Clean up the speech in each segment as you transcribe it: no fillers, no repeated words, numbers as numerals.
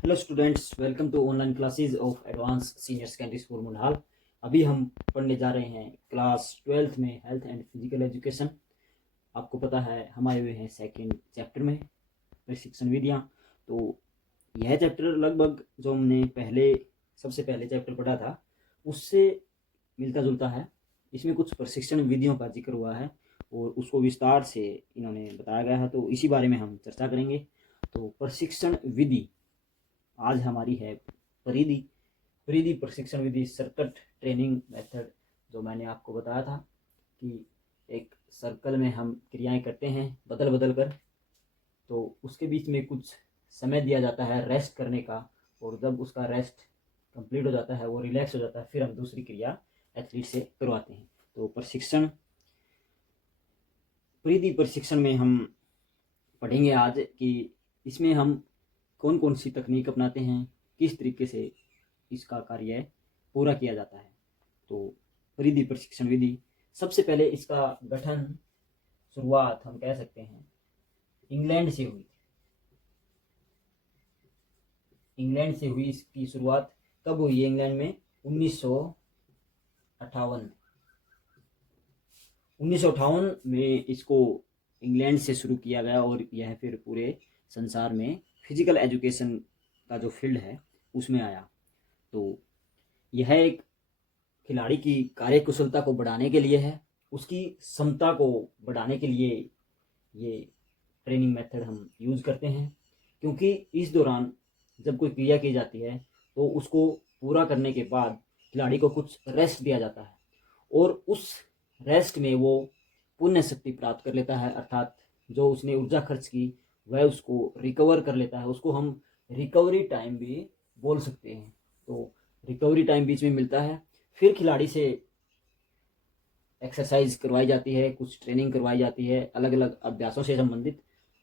Hello students, welcome to online classes of advance senior secondary school Munhal. अभी हम पढ़ने जा रहे हैं क्लास 12th में हेल्थ एंड फिजिकल एजुकेशन। आपको पता है हम आए हुए हैं सेकंड चैप्टर में, प्रशिक्षण विधियाँ। तो यह चैप्टर लगभग जो हमने सबसे पहले चैप्टर पढ़ा था उससे मिलता जुलता है। इसमें कुछ प्रशिक्षण विधियों का जिक्र हुआ है और उसको विस्तार से इन्होंने बताया गया है, तो इसी बारे में हम चर्चा करेंगे। तो प्रशिक्षण विधि आज हमारी है परिधि। परिधि प्रशिक्षण विधि सर्कट ट्रेनिंग मेथड, जो मैंने आपको बताया था कि एक सर्कल में हम क्रियाएं करते हैं बदल बदल कर, तो उसके बीच में कुछ समय दिया जाता है रेस्ट करने का, और जब उसका रेस्ट कंप्लीट हो जाता है, वो रिलैक्स हो जाता है, फिर हम दूसरी क्रिया एथलीट से करवाते हैं। तो परिधि प्रशिक्षण में हम पढ़ेंगे आज कि इसमें हम कौन कौन सी तकनीक अपनाते हैं, किस तरीके से इसका कार्य पूरा किया जाता है। तो परिधि प्रशिक्षण विधि, सबसे पहले इसका गठन, शुरुआत हम कह सकते हैं इंग्लैंड से हुई। इंग्लैंड से हुई इसकी शुरुआत। कब हुई है इंग्लैंड में? 1958 में। 1958 में इसको इंग्लैंड से शुरू किया गया और यह फिर पूरे संसार में फिजिकल एजुकेशन का जो फील्ड है उसमें आया। तो यह एक खिलाड़ी की कार्यकुशलता को बढ़ाने के लिए है, उसकी क्षमता को बढ़ाने के लिए ये ट्रेनिंग मेथड हम यूज़ करते हैं। क्योंकि इस दौरान जब कोई क्रिया की जाती है तो उसको पूरा करने के बाद खिलाड़ी को कुछ रेस्ट दिया जाता है, और उस रेस्ट में वो पुण्य शक्ति प्राप्त कर लेता है, अर्थात जो उसने ऊर्जा खर्च की वह उसको रिकवर कर लेता है। उसको हम रिकवरी टाइम भी बोल सकते हैं। तो रिकवरी टाइम बीच में मिलता है, फिर खिलाड़ी से एक्सरसाइज करवाई जाती है, कुछ ट्रेनिंग करवाई जाती है अलग अलग अभ्यासों से संबंधित,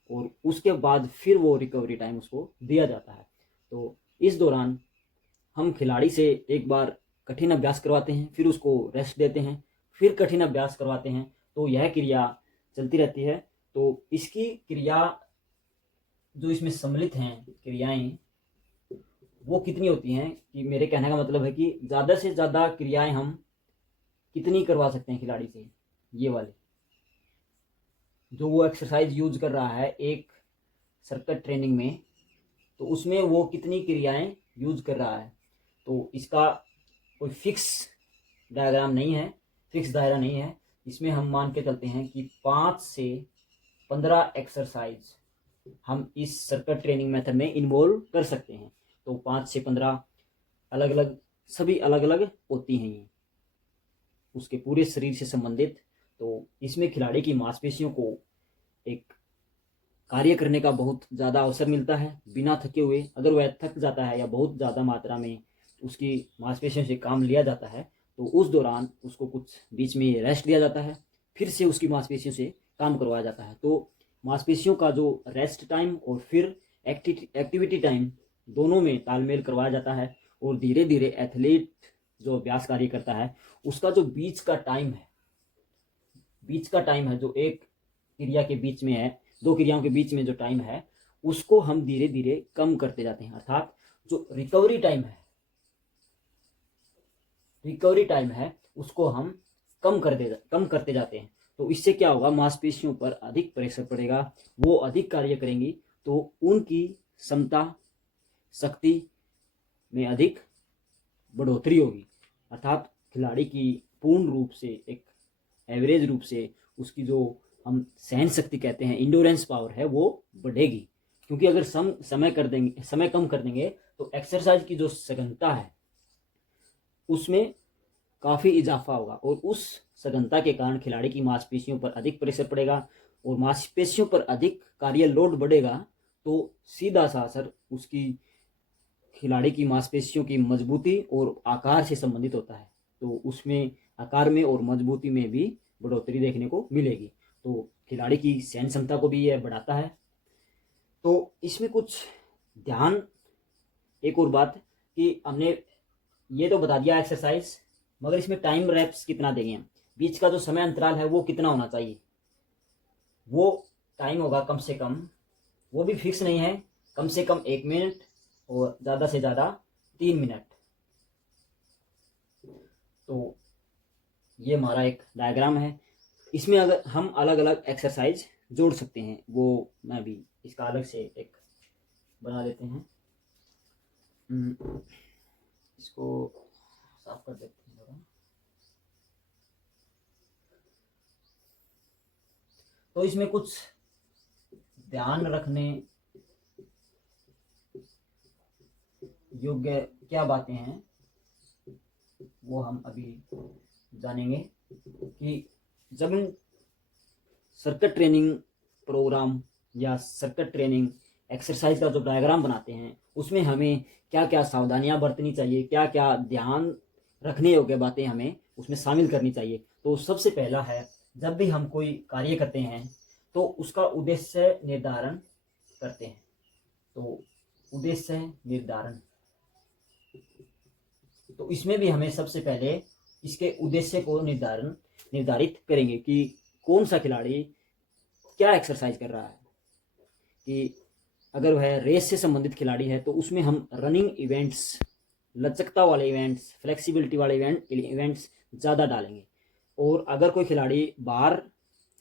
और उसके बाद फिर वो रिकवरी टाइम उसको दिया जाता है। तो इस दौरान हम खिलाड़ी से एक बार कठिन अभ्यास करवाते हैं, फिर उसको रेस्ट देते हैं, फिर कठिन अभ्यास करवाते हैं, तो यह क्रिया चलती रहती है। तो इसकी क्रिया जो इसमें सम्मिलित हैं क्रियाएं, वो कितनी होती हैं कि मेरे कहने का मतलब है कि ज़्यादा से ज़्यादा क्रियाएं हम कितनी करवा सकते हैं खिलाड़ी से। ये वाले जो वो एक्सरसाइज यूज कर रहा है एक सर्किट ट्रेनिंग में, तो उसमें वो कितनी क्रियाएं यूज कर रहा है, तो इसका कोई फिक्स डायग्राम नहीं है, फिक्स दायरा नहीं है। इसमें हम मान के चलते हैं कि 5 से 15 एक्सरसाइज हम इस सर्किट ट्रेनिंग मेथड में इन्वॉल्व कर सकते हैं। तो 5 से 15 अलग अलग, सभी अलग अलग होती हैं ये उसके पूरे शरीर से संबंधित। तो इसमें खिलाड़ी की मांसपेशियों को एक कार्य करने का बहुत ज़्यादा अवसर मिलता है बिना थके हुए। अगर वह थक जाता है या बहुत ज़्यादा मात्रा में उसकी मांसपेशियों से काम लिया जाता है, तो उस दौरान उसको कुछ बीच में रेस्ट दिया जाता है, फिर से उसकी मांसपेशियों से काम करवाया जाता है। तो मांसपेशियों का जो रेस्ट टाइम और फिर एक्टिविटी टाइम, दोनों में तालमेल करवाया जाता है, और धीरे धीरे एथलीट जो अभ्यास कार्य करता है उसका जो बीच का टाइम है जो एक क्रिया के बीच में है, दो क्रियाओं के बीच में जो टाइम है उसको हम धीरे धीरे कम करते जाते हैं। अर्थात जो रिकवरी टाइम है उसको हम कम करते जाते हैं। तो इससे क्या होगा, मांसपेशियों पर अधिक प्रेशर पड़ेगा, वो अधिक कार्य करेंगी, तो उनकी क्षमता शक्ति में अधिक बढ़ोतरी होगी। अर्थात खिलाड़ी की पूर्ण रूप से, एक एवरेज रूप से उसकी जो हम सहन शक्ति कहते हैं, इंडोरेंस पावर है, वो बढ़ेगी। क्योंकि अगर समय कम कर देंगे तो एक्सरसाइज की जो सघनता है उसमें काफ़ी इजाफा होगा, और उस सघनता के कारण खिलाड़ी की मांसपेशियों पर अधिक प्रेशर पड़ेगा, और मांसपेशियों पर अधिक कार्य लोड बढ़ेगा, तो सीधा सा असर उसकी खिलाड़ी की मांसपेशियों की मजबूती और आकार से संबंधित होता है। तो उसमें आकार में और मजबूती में भी बढ़ोतरी देखने को मिलेगी। तो खिलाड़ी की सहन क्षमता को भी यह बढ़ाता है। तो इसमें कुछ ध्यान, एक और बात कि हमने ये तो बता दिया एक्सरसाइज, मगर इसमें टाइम रैप्स कितना देंगे हम, बीच का जो समय अंतराल है वो कितना होना चाहिए। वो टाइम होगा कम से कम, वो भी फिक्स नहीं है, कम से कम 1 मिनट, और ज़्यादा से ज़्यादा 3 मिनट। तो ये हमारा एक डायग्राम है। इसमें अगर हम अलग अलग एक्सरसाइज जोड़ सकते हैं, वो मैं भी इसका अलग से एक बना लेते हैं। इसको साफ कर देते हैं थोड़ा। तो इसमें कुछ ध्यान रखने योग्य क्या बातें हैं वो हम अभी जानेंगे कि जब हम सर्किट ट्रेनिंग प्रोग्राम या सर्किट ट्रेनिंग एक्सरसाइज का जो डायग्राम बनाते हैं उसमें हमें क्या क्या सावधानियां बरतनी चाहिए, क्या क्या ध्यान रखने योग्य बातें हमें उसमें शामिल करनी चाहिए। तो सबसे पहला है, जब भी हम कोई कार्य करते हैं तो उसका उद्देश्य निर्धारण करते हैं। तो उद्देश्य निर्धारण, तो इसमें भी हमें सबसे पहले इसके उद्देश्य को निर्धारित करेंगे कि कौन सा खिलाड़ी क्या एक्सरसाइज कर रहा है। कि अगर वह रेस से संबंधित खिलाड़ी है तो उसमें हम रनिंग इवेंट्स, लचकता वाले इवेंट्स, फ्लेक्सिबिलिटी वाले इवेंट्स ज़्यादा डालेंगे। और अगर कोई खिलाड़ी बार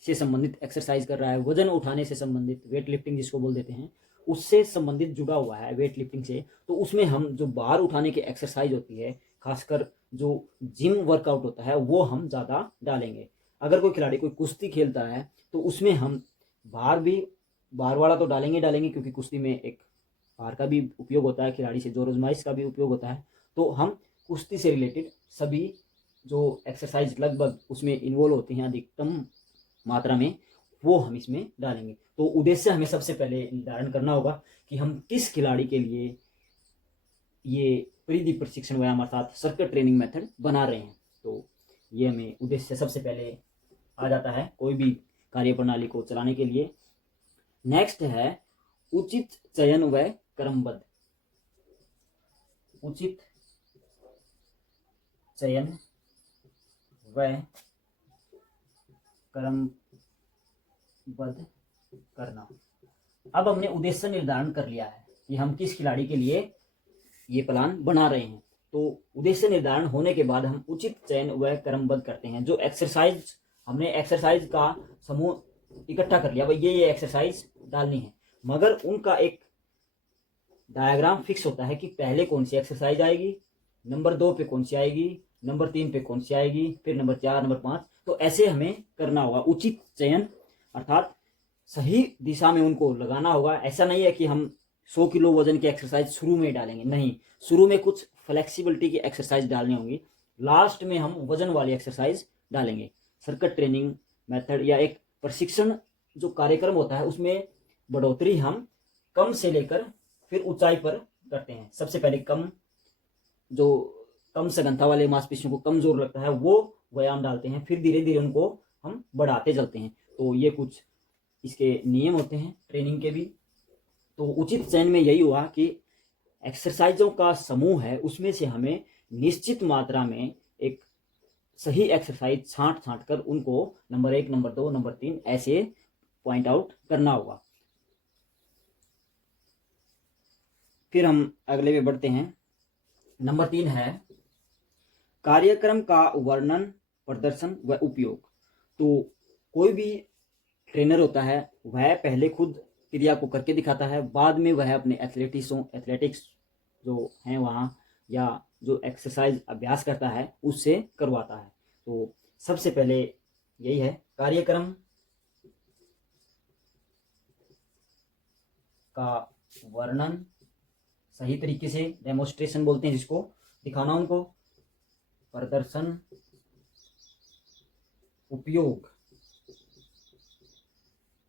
से संबंधित एक्सरसाइज कर रहा है, वजन उठाने से संबंधित, वेट लिफ्टिंग जिसको बोल देते हैं, उससे संबंधित जुड़ा हुआ है वेट लिफ्टिंग से, तो उसमें हम जो बार उठाने की एक्सरसाइज होती है, खासकर जो जिम वर्कआउट होता है, वो हम ज़्यादा डालेंगे। अगर कोई खिलाड़ी कोई कुश्ती खेलता है तो उसमें हम बार वाला तो डालेंगे क्योंकि कुश्ती में एक बार का भी उपयोग होता है, खिलाड़ी से जोर आजमाइश का भी उपयोग होता है। तो हम कुश्ती से रिलेटेड सभी जो एक्सरसाइज लगभग उसमें इन्वॉल्व होती हैं अधिकतम मात्रा में, वो हम इसमें डालेंगे। तो उद्देश्य हमें सबसे पहले निर्धारण करना होगा कि हम किस खिलाड़ी के लिए ये परिधि प्रशिक्षण व्यायाम अर्थात सर्किट ट्रेनिंग मेथड बना रहे हैं। तो ये हमें उद्देश्य सबसे पहले आ जाता है कोई भी कार्य प्रणाली को चलाने के लिए। नेक्स्ट है उचित चयन व क्रमबद्ध। उचित चयन व क्रमबद्ध करना। अब हमने उद्देश्य निर्धारण कर लिया है कि हम किस खिलाड़ी के लिए ये प्लान बना रहे हैं। तो उद्देश्य निर्धारण होने के बाद हम उचित चयन व क्रमबद्ध करते हैं। जो एक्सरसाइज हमने एक्सरसाइज का समूह इकट्ठा कर लिया, भाई ये एक्सरसाइज डालनी है, मगर उनका एक डायग्राम फिक्स होता है कि पहले कौन सी एक्सरसाइज आएगी, नंबर 2 पे कौन सी आएगी, नंबर 3 पे कौन सी आएगी, फिर नंबर 4, नंबर 5। तो ऐसे हमें करना होगा उचित चयन, अर्थात सही दिशा में उनको लगाना होगा। ऐसा नहीं है कि हम 100 किलो वजन की एक्सरसाइज शुरू में डालेंगे, नहीं, शुरू में कुछ फ्लेक्सिबिलिटी की एक्सरसाइज डालनी होंगी, लास्ट में हम वजन वाली एक्सरसाइज डालेंगे। सर्किट ट्रेनिंग मेथड या एक प्रशिक्षण जो कार्यक्रम होता है उसमें बढ़ोतरी हम कम से लेकर फिर ऊंचाई पर करते हैं। सबसे पहले कम सघनता वाले मांसपेशियों को कम जोर लगता है वो व्यायाम डालते हैं, फिर धीरे धीरे उनको हम बढ़ाते चलते हैं। तो ये कुछ इसके नियम होते हैं ट्रेनिंग के भी। तो उचित चयन में यही हुआ कि एक्सरसाइजों का समूह है, उसमें से हमें निश्चित मात्रा में एक सही एक्सरसाइज छांट कर उनको नंबर 1, नंबर 2, नंबर 3 ऐसे पॉइंट आउट करना होगा। फिर हम अगले में बढ़ते हैं। नंबर 3 है कार्यक्रम का वर्णन, प्रदर्शन व उपयोग। तो कोई भी ट्रेनर होता है वह पहले खुद क्रिया को करके दिखाता है, बाद में वह अपने एथलेटिक्स जो हैं वहाँ या जो एक्सरसाइज अभ्यास करता है उससे करवाता है। तो सबसे पहले यही है, कार्यक्रम का वर्णन सही तरीके से, डेमोन्स्ट्रेशन बोलते हैं जिसको, दिखाना उनको, प्रदर्शन, उपयोग।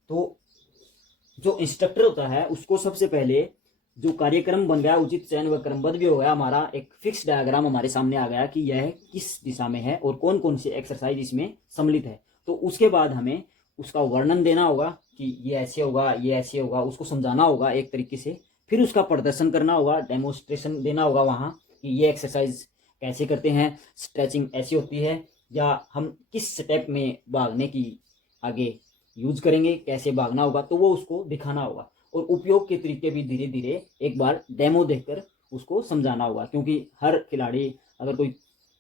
तो जो इंस्ट्रक्टर होता है उसको सबसे पहले जो कार्यक्रम बन गया, उचित चयन व क्रमबद्ध भी हो गया, हमारा एक फिक्स डायग्राम हमारे सामने आ गया कि यह किस दिशा में है और कौन कौन सी एक्सरसाइज इसमें सम्मिलित है। तो उसके बाद हमें उसका वर्णन देना होगा कि ये ऐसे होगा, ये ऐसे होगा, उसको समझाना होगा एक तरीके से। फिर उसका प्रदर्शन करना होगा, डेमोन्स्ट्रेशन देना होगा वहाँ कि ये एक्सरसाइज कैसे करते हैं, स्ट्रेचिंग ऐसी होती है, या हम किस स्टेप में भागने की आगे यूज करेंगे, कैसे भागना होगा, तो वो उसको दिखाना होगा। और उपयोग के तरीके भी धीरे धीरे एक बार डेमो देखकर उसको समझाना होगा, क्योंकि हर खिलाड़ी अगर कोई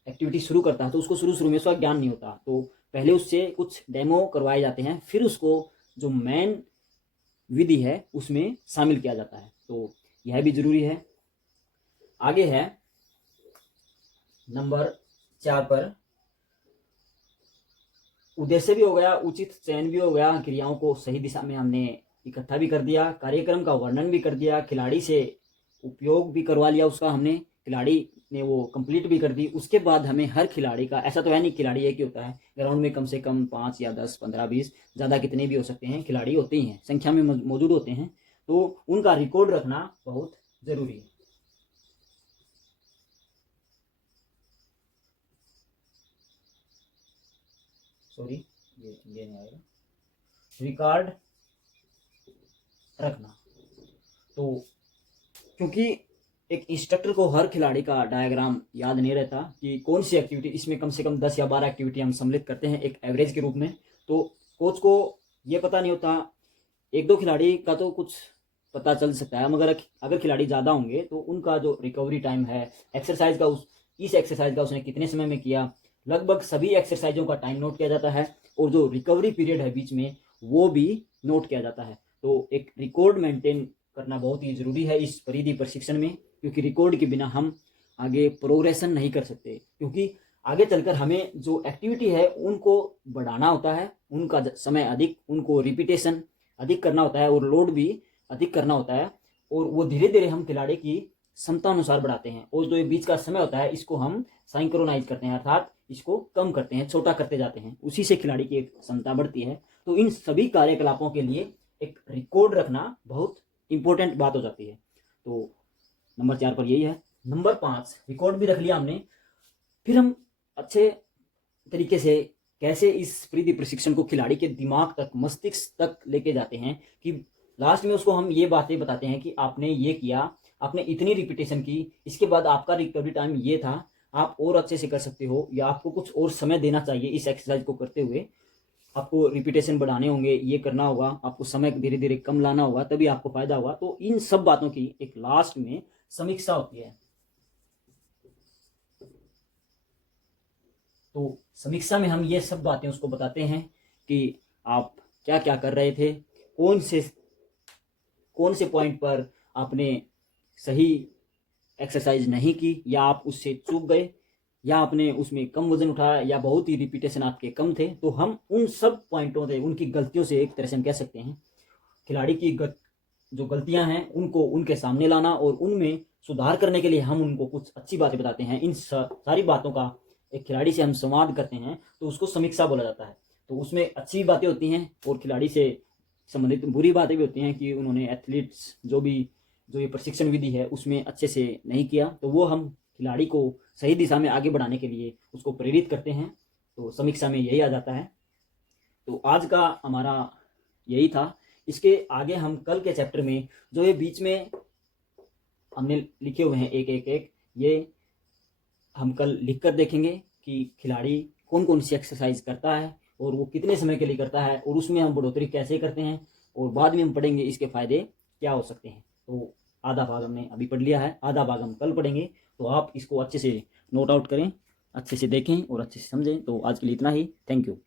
एक्टिविटी शुरू करता है तो उसको शुरू शुरू में उसका ज्ञान नहीं होता, तो पहले उससे कुछ डेमो करवाए जाते हैं, फिर उसको जो मेन विधि है उसमें शामिल किया जाता है। तो यह भी जरूरी है। आगे है नंबर 4 पर, उद्देश्य भी हो गया, उचित चयन भी हो गया, क्रियाओं को सही दिशा में हमने इकट्ठा भी कर दिया, कार्यक्रम का वर्णन भी कर दिया, खिलाड़ी से उपयोग भी करवा लिया उसका हमने, खिलाड़ी ने वो कंप्लीट भी कर दी। उसके बाद हमें हर खिलाड़ी का, ऐसा तो है नहीं खिलाड़ी एक ही होता है, ग्राउंड में कम से कम 5 या 10 15 20 ज़्यादा कितने भी हो सकते हैं खिलाड़ी होते ही हैं, संख्या में मौजूद होते हैं, तो उनका रिकॉर्ड रखना बहुत ज़रूरी है। सॉरी, ये नहीं आएगा, रिकॉर्ड रखना। तो क्योंकि एक इंस्ट्रक्टर को हर खिलाड़ी का डायग्राम याद नहीं रहता कि कौन सी एक्टिविटी, इसमें कम से कम 10 या 12 एक्टिविटी हम सम्मिलित करते हैं एक एवरेज के रूप में, तो कोच को ये पता नहीं होता, एक दो खिलाड़ी का तो कुछ पता चल सकता है, मगर अगर खिलाड़ी ज़्यादा होंगे तो उनका जो रिकवरी टाइम है एक्सरसाइज का, इस एक्सरसाइज का उसने कितने समय में किया, लगभग सभी एक्सरसाइजों का टाइम नोट किया जाता है, और जो रिकवरी पीरियड है बीच में वो भी नोट किया जाता है। तो एक रिकॉर्ड मेंटेन करना बहुत ही ज़रूरी है इस परिधि प्रशिक्षण में, क्योंकि रिकॉर्ड के बिना हम आगे प्रोग्रेशन नहीं कर सकते, क्योंकि आगे चलकर हमें जो एक्टिविटी है उनको बढ़ाना होता है, उनका समय अधिक, उनको रिपीटेशन अधिक करना होता है और लोड भी अधिक करना होता है, और वो धीरे धीरे हम खिलाड़ी की क्षमता अनुसार बढ़ाते हैं, और जो ये बीच का समय होता है इसको हम साइंक्रोनाइज करते हैं, अर्थात इसको कम करते हैं, छोटा करते जाते हैं, उसी से खिलाड़ी की एक क्षमता बढ़ती है। तो इन सभी कार्यकलापों के लिए एक रिकॉर्ड रखना बहुत इंपॉर्टेंट बात हो जाती है। तो नंबर 4 पर यही है। नंबर 5, रिकॉर्ड भी रख लिया हमने, फिर हम अच्छे तरीके से कैसे इस परिधि प्रशिक्षण को खिलाड़ी के दिमाग तक, मस्तिष्क तक लेके जाते हैं कि लास्ट में उसको हम ये बातें बताते हैं कि आपने ये किया, आपने इतनी रिपीटेशन की, इसके बाद आपका रिकवरी टाइम ये था, आप और अच्छे से कर सकते हो, या आपको कुछ और समय देना चाहिए इस एक्सरसाइज को करते हुए, आपको रिपीटेशन बढ़ाने होंगे, ये करना होगा, आपको समय धीरे धीरे कम लाना होगा, तभी आपको फायदा होगा। तो इन सब बातों की एक लास्ट में समीक्षा होती है। तो समीक्षा में हम ये सब बातें उसको बताते हैं कि आप क्या क्या कर रहे थे, कौन से पॉइंट पर आपने सही एक्सरसाइज नहीं की, या आप उससे चूक गए, या आपने उसमें कम वजन उठाया, या बहुत ही रिपीटेशन आपके कम थे, तो हम उन सब पॉइंटों से, उनकी गलतियों से, एक तरह से हम कह सकते हैं खिलाड़ी की जो गलतियां हैं उनको उनके सामने लाना, और उनमें सुधार करने के लिए हम उनको कुछ अच्छी बातें बताते हैं। इन सारी बातों का एक खिलाड़ी से हम संवाद करते हैं तो उसको समीक्षा बोला जाता है। तो उसमें अच्छी बातें होती हैं और खिलाड़ी से संबंधित बुरी बातें भी होती हैं कि उन्होंने एथलीट्स जो ये प्रशिक्षण विधि है उसमें अच्छे से नहीं किया, तो वो हम खिलाड़ी को सही दिशा में आगे बढ़ाने के लिए उसको प्रेरित करते हैं। तो समीक्षा में यही आ जाता है। तो आज का हमारा यही था। इसके आगे हम कल के चैप्टर में जो ये बीच में हमने लिखे हुए हैं एक एक एक, ये हम कल लिख कर देखेंगे कि खिलाड़ी कौन कौन सी एक्सरसाइज करता है और वो कितने समय के लिए करता है, और उसमें हम बढ़ोतरी कैसे करते हैं, और बाद में हम पढ़ेंगे इसके फायदे क्या हो सकते हैं। तो आधा भाग हमने अभी पढ़ लिया है, आधा भाग हम कल पढ़ेंगे। तो आप इसको अच्छे से नोट आउट करें, अच्छे से देखें और अच्छे से समझें। तो आज के लिए इतना ही। Thank you.